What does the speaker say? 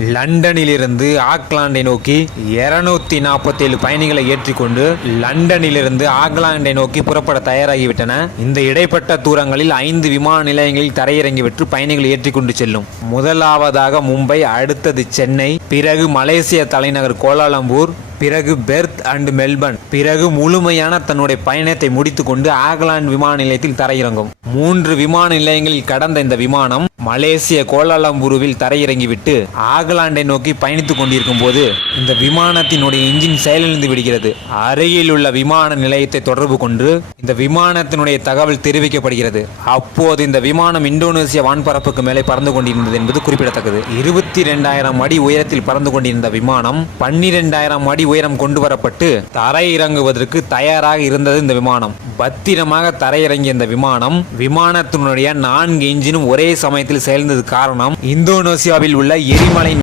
லண்டனிலிருந்து ஆக்லாண்டை நோக்கி இருநூத்தி நாற்பத்தேழு பயணிகளை ஏற்றிக்கொண்டு லண்டனிலிருந்து ஆக்லாண்டை நோக்கி புறப்பட தயாராகிவிட்டன. இந்த இடைப்பட்ட தூரங்களில் ஐந்து விமான நிலையங்களில் தரையிறங்கிவிட்டு பயணிகளை ஏற்றிக்கொண்டு செல்லும். முதலாவதாக மும்பை அடுத்தது சென்னை பிறகு மலேசிய தலைநகர் கோலாலம்பூர் பிறகு பெர்த் அண்ட் மெல்பர்ன் பிறகு முழுமையான தன்னுடைய பயணத்தை முடித்துக்கொண்டு ஆக்லாந்து விமான நிலையத்தில் தரையிறங்கும். மூன்று விமான நிலையங்களில் கடந்த இந்த விமானம் மலேசிய கோலாலம்பூருவில் தரையிறங்கிவிட்டு ஆக்லாண்டை நோக்கி பயணித்துக் கொண்டிருக்கும் போது இந்த விமானத்தினுடைய இன்ஜின் செயலிழந்து விடுகிறது. அருகில் உள்ள விமான நிலையத்தை தொடர்பு கொண்டு இந்த விமானத்தினுடைய தகவல் தெரிவிக்கப்படுகிறது. அப்போது இந்த விமானம் இந்தோனேசிய வான்பரப்புக்கு மேலே பறந்து கொண்டிருந்தது என்பது குறிப்பிடத்தக்கது. இருபத்தி ரெண்டாயிரம் அடி உயரத்தில் பறந்து கொண்டிருந்த விமானம் பன்னிரெண்டாயிரம் அடி உயரம் கொண்டு வரப்பட்டு தரையிறங்குவதற்கு தயாராக இருந்தது இந்த விமானம். பத்திரமாக தரையிறங்கிய இந்த விமானம் விமானத்தினுடைய நான்கு இன்ஜினும் ஒரே சமயத்தில் செயல்ந்தது காரணம் இந்தோனேசியாவில் உள்ள எரிமலை